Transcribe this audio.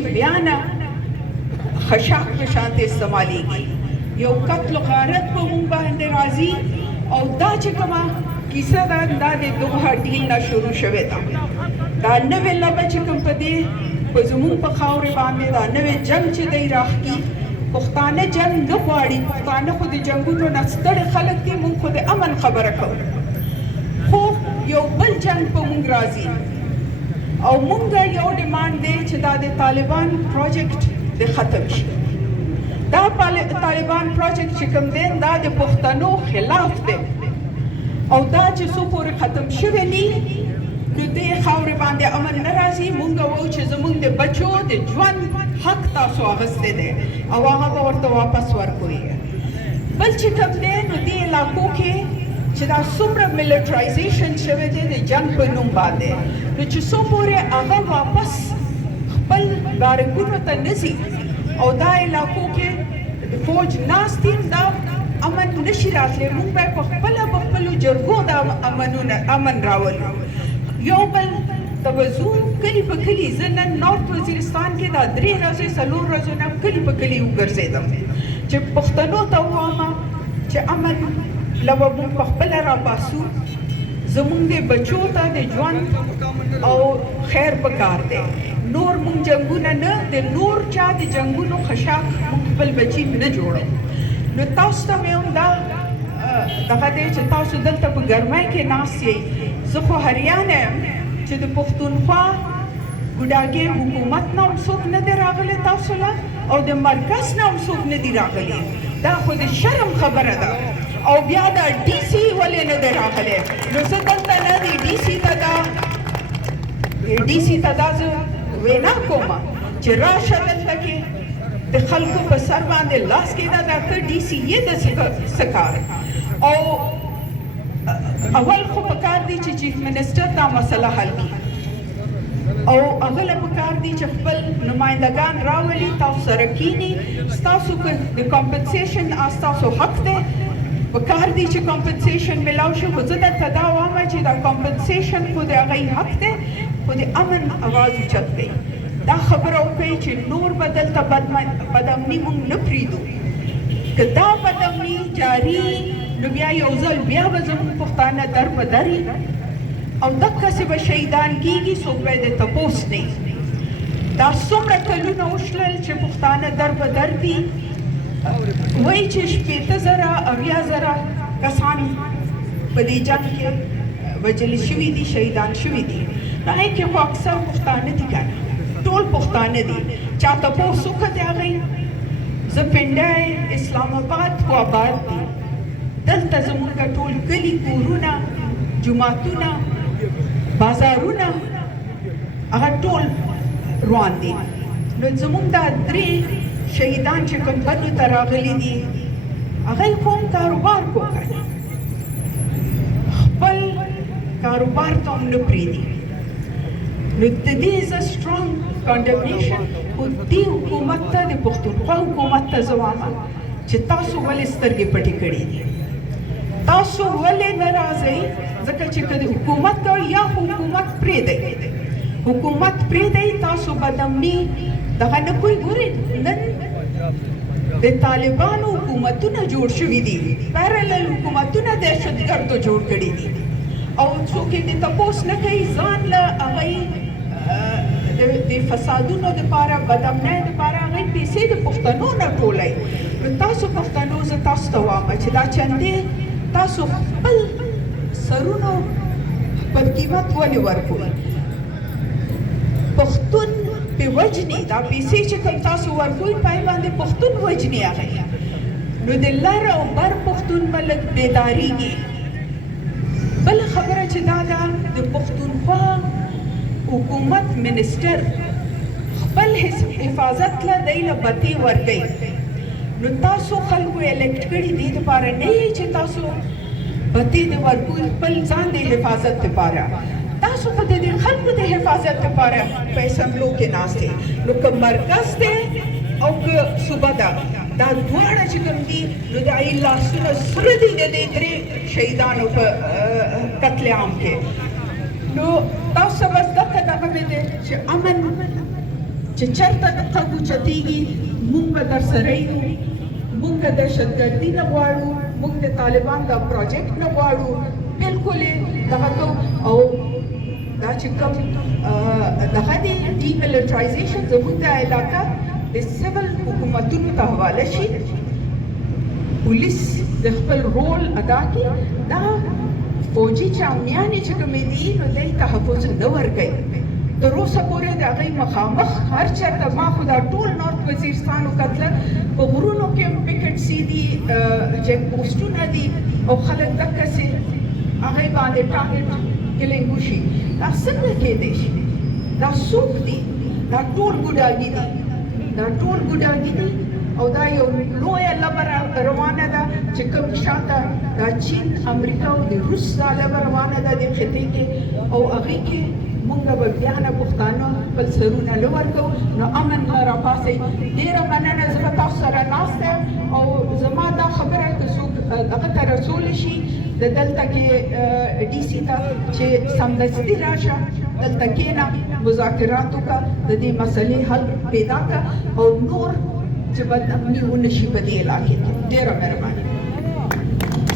بچی بیانه خشاک په شانت استعمالیږي یو قتل و غارت په مونږ باندې راځي او دا چې کومه کیسه ده دا د دوحه ډیل نه شروع شوې ده دا نوې لبه چې کوم په دې په زمونږ په خاورې باندې دا نوې جنګ چې دی راښکي پښتانه جنګ نه غواړي پښتانه خو د جنګونو نه ستړي خلک دي مونږ خو د امن خبره کوو خو یو بل جنګ په مونږ راځي او مونږ یو ډیمانډ دی چې دا د طالبان پروجیکټ د ختم شي دا طالبان پروجیکټ چې کوم دی دا د پښتنو خلاف دی او دا چې څو پورې ختم شوی نه نو دې خاورې باندې امن نه راځي مونږ وایو چې زمونږ د بچو د ژوند حق تاسو اخیستی دی او هغه به ورته واپس ورکوي بل چې کوم دی نو دې علاقو کې چې دا څومره ملیټرایزیشن شوی دی د جنګ په نوم باندې نو چې څو پورې هغه واپس خپل بارکونو ته نه ځي او دا علاقو کې فوج ناست دي دا امن نشي راتلی مونږ باید په خپله په خپلو جرګو دا امن راولو یو بل توجه کلی په کلی زه نن نورت وزیرستان کې دا 3 ورځې 4 ورځې نه کلی په کلی وګرځېدم چې پښتنو ته ووایم چې امن له به موږ په خپله راپاسو زمونږ د بچو ته د ژوند او خیر پکار دی نور مونږ جنګونه نه د نور چا د جنګونو خشاک مونږ خپل بچي نه جوړو نو تاسو ته مې هم دا دغه دی چې تاسو دلته په ګرمۍ کې ناست یئ زه خو حیرانه یم چې د پښتونخوا ګوډاګي حکومت نه هم څوک نه دی راغلی تاسو له او د مرکز نه هم څوک نه دي راغلي دا خو د شرم خبره ده او بیا دا ډي سي ولې نه دی راغلی نو زه دلته نه د ډي سي ته دا زه وینا کوم چې راشه دلته کې د خلکو په سر باندې لاس کېده دا ته ډي سي یې د څه کار او اول خو پکار دی چې چیف منسټر دا مسله حل کړي او هغه له پکار دی چې خپل نمایندګان راولي تاسو سره کینی ستاسو د کمپنسیشن ستاسو حق دی پکار دی چې کمپنسیشن ملاو شي خو زه درته دا وایم چې دا کمپنسیشن خو د هغوی حق دی خو د امن اواز اوچت کوي دا خبره وکړئ چې نور به دلته بدامني موږ نه پرېږدو که دا بدامني جاري نو بیا یو ځل بیا به زموږ پښتانه در په دري او دقسې به شهیدان کېږي څوک به یې د تپوس نه دا څومره کلونه وشلل چې پښتانه در په در دي وایي چې 80,000 کسان په دې جنګ کې وژل شوي دي شهیدان شوي دي نو هغې کې خو اکثر پښتانه دي که نه ټول پښتانه دي چا تپوس وکړه د هغوی زه پنډی اسلام آباد خو آباد دي دلته زموږ ټول کلي کورونه جوماتونه بازارونه هغه ټول روان دي نو زموږ دا 3 شهیدان چې کوم بدو ته راغلي دي هغوی خو هم کاروبار کوي خپل کاروبار ته هم نه پرېږدي نو د دې زه سټرانګ کنډمنیشن خو دې حکومت ته د پښتونخوا حکومت ته زه وایم چې تاسو ولې سترګې پټې کړې دي تاسو ولې نه راځئ ځکه چې که د حکومت کوئ یا حکومت پرېږدئ حکومت پرېږدئ تاسو بدامني دغه نه کوئ ګورئ نن د طالبانو حکومتونه جوړ شوي دي پیرلل حکومتونه دهشتګردو جوړ کړي دي او څوک یې د تپوس نه کوي ځان له هغوی د فسادونو دپاره بدامنۍ دپاره هغوی پیسې د پښتنو نه ټولوي نو تاسو پښتنو زه تاسو ته وایم چې دا چندې تاسو خپل سرونو پر قیمت ولې ورکوئ پښتون پې وجني دا پیسې چې کوم تاسو ورکوئ پای باندې پښتون وجني هغوی نو د لر او بر پښتون به لږ بیدارېږي بله خبره چې دا ده د پښتونخوا حکومت منسټر خپل حفاظت له دی له بتې ورکوي نو تاسو خلکو الیکټ کړي دې دپاره نه یئ چې تاسو بتې د ورکوئ خپل ځان د حفاظت دپاره تاسو خو د دې خلکو د حفاظت دپاره په اسمبلو کې ناست دی نو که مرکز دی او که صوبه ده دا دواړه چې کوم دي نو د هغوی لاسونه سره دي د دې 3 شهیدانو په قتل عام کې نو تاسو بس دغه مې دی چې امن چې چرته دقه اوچتېږي موږ به در سره یو، موږ د دهشتګردي نه غواړو، موږ د طالبان دا پروجیکټ نه غواړو، بالکل یې دغه کوو. او دا چې کوم دغه دی ډیملټرایزیشن زموږ د علاقه د سیول حکومتونو ته حواله شي، پولیس د خپل رول ادا کړي. دا فوجي چامیانې چې کومې دي نو دی تحفظ نه ورکوي. تر اوسه پورې د هغوی مخامخ هر چېرته ما خو دا ټول نارت وزیرستان وکتله، په غرونو کې هم پیکټسي دي، چیک پوسټونه دي او خلک دقسې هغوی باندې ټارګټ کلینګ وشي. دا څنګه کېدی شي؟ دا څوک دي؟ دا ټول ګوډاګي دي، دا ټول ګوډاګي دي. او دا یو لویه لبه روانه ده چې کوم شاته دا چین، امریکا او د روس دا لبه روانه ده دې خطې کې، او هغې کې موږ به بیا نه پښتانه خپل سرونه نه ورکوو. نو امن نه راپاڅئ. ډېره مننه، زه به تاسو سره ناست یم او زما دا خبره که څوک دغه ته رسولی شي د دلته کې ډي سي ته چې سمدستي راشه، دلته کښېنه، مذاکرات وکړه، د دې مسلې حل پیدا کړه او نور چې بد امني ونه شي په دې علاقې کې. ډېره مهرباني.